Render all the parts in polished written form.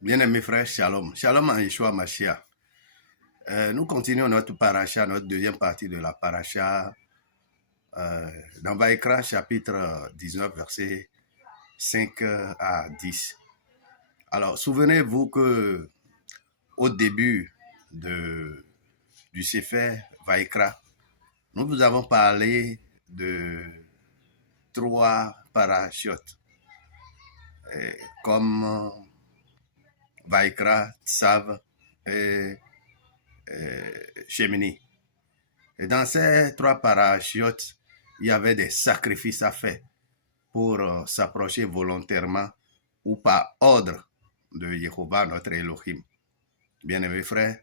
Bien-aimés frères, shalom. Shalom en Yeshua Mashiach. Nous continuons notre paracha, notre deuxième partie de la paracha dans Vaïkra, chapitre 19, versets 5 à 10. Alors, souvenez-vous que au début du Sefer Vaïkra, nous vous avons parlé de 3 parachutes, comme Vaïkra, Tsav et Shemini. Et dans ces 3 parachutes, il y avait des sacrifices à faire pour s'approcher volontairement ou par ordre de Jéhovah, notre Elohim. Bien-aimés frères,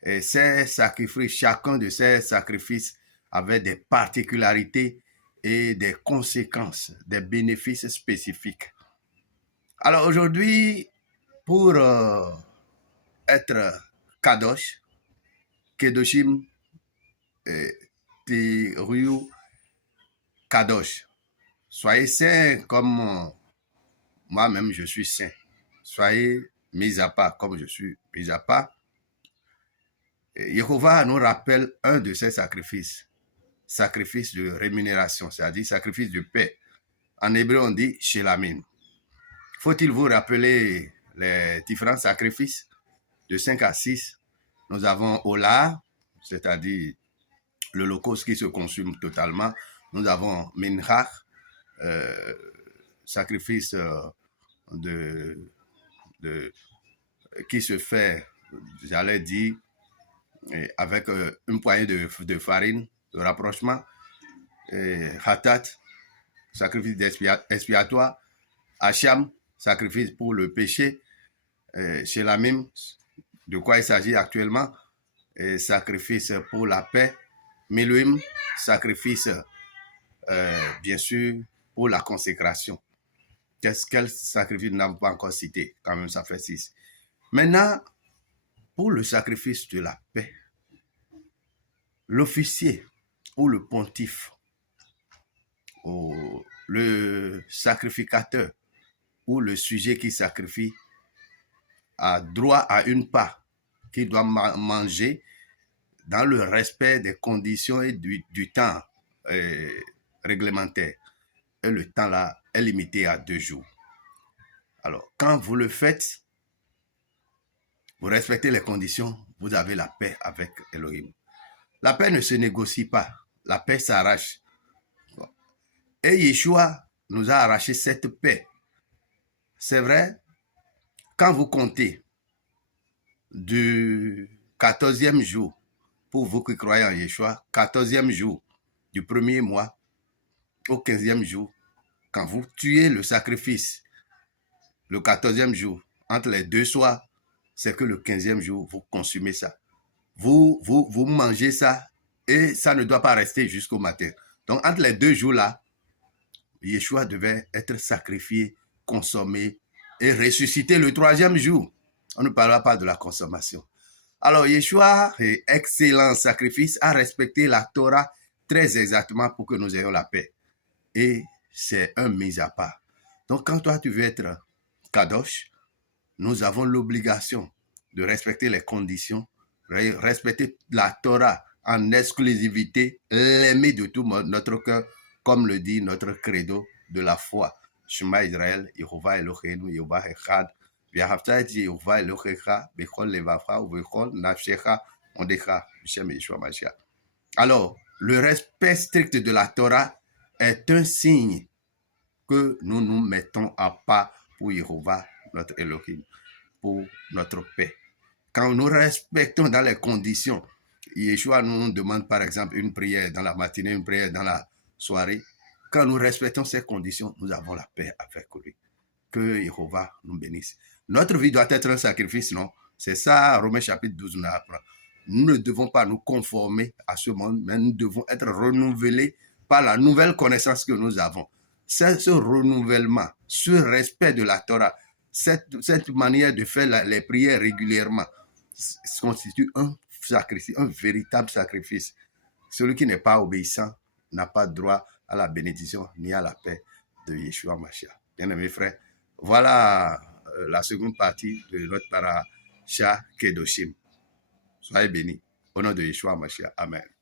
et ces sacrifices, chacun de ces sacrifices avait des particularités et des conséquences, des bénéfices spécifiques. Alors aujourd'hui, pour être Kadosh, Kedoshim, Tiru Kadosh. Soyez saints comme moi-même je suis saint. Soyez mis à part comme je suis mis à part. Jéhovah nous rappelle un de ces sacrifices. Sacrifice de rémunération, c'est-à-dire sacrifice de paix. En hébreu, on dit Shelamim. Faut-il vous rappeler les différents sacrifices? De 5 à 6, nous avons Ola, c'est-à-dire l'holocauste qui se consume totalement. Nous avons Minchach, sacrifice qui se fait, j'allais dire, avec une poignée de farine, de rapprochement. Hatat, sacrifice expiatoire. Hacham, sacrifice pour le péché. Shelamim, de quoi il s'agit actuellement, sacrifice pour la paix. Miluim, sacrifice, bien sûr, pour la consécration. Quel sacrifice nous n'avons pas encore cité? Quand même, ça fait 6. Maintenant, pour le sacrifice de la paix, l'officier ou le pontife, ou le sacrificateur ou le sujet qui sacrifie a droit à une part qu'il doit manger dans le respect des conditions et du temps réglementaire. Et le temps là est limité à 2 jours. Alors, quand vous le faites, vous respectez les conditions, vous avez la paix avec Elohim. La paix ne se négocie pas, la paix s'arrache. Et Yeshua nous a arraché cette paix. C'est vrai, quand vous comptez du 14e jour, pour vous qui croyez en Yeshua, 14e jour du premier mois au 15e jour, quand vous tuez le sacrifice, le 14e jour, entre les 2 soirs, c'est que le 15e jour, vous consumez ça. Vous mangez ça et ça ne doit pas rester jusqu'au matin. Donc, entre les 2 jours-là, Yeshua devait être sacrifié, consommé et ressuscité le 3e jour. On ne parlera pas de la consommation. Alors, Yeshua, excellent sacrifice, a respecté la Torah très exactement pour que nous ayons la paix. Et c'est un mis à part. Donc, quand toi, tu veux être Kadosh, nous avons l'obligation de respecter les conditions, respecter la Torah en exclusivité, l'aimer de tout notre cœur, comme le dit notre credo de la foi. Shema Israël, Yehovah Eloheinu, Yehovah Echad, V'ahavta et Yehovah Elohecha, Bechol Levavcha, Bechol Nafshecha, Ondecha, B'Shem Yeshua Mashiach. Alors, le respect strict de la Torah est un signe que nous nous mettons à pas pour Yehovah, notre Elohim, pour notre paix. Quand nous respectons dans les conditions, Yeshua nous demande par exemple une prière dans la matinée, une prière dans la soirée. Quand nous respectons ces conditions, nous avons la paix avec lui. Que Yehovah nous bénisse. Notre vie doit être un sacrifice, non? C'est ça, Romains chapitre 12 nous apprend. Nous ne devons pas nous conformer à ce monde, mais nous devons être renouvelés par la nouvelle connaissance que nous avons. C'est ce renouvellement, ce respect de la Torah, cette manière de faire les prières régulièrement constitue un sacrifice, un véritable sacrifice. Celui qui n'est pas obéissant n'a pas droit à la bénédiction ni à la paix de Yeshua Mashiach. Bien-aimés frères, voilà la seconde partie de notre paracha Kedoshim. Soyez bénis. Au nom de Yeshua Mashiach. Amen.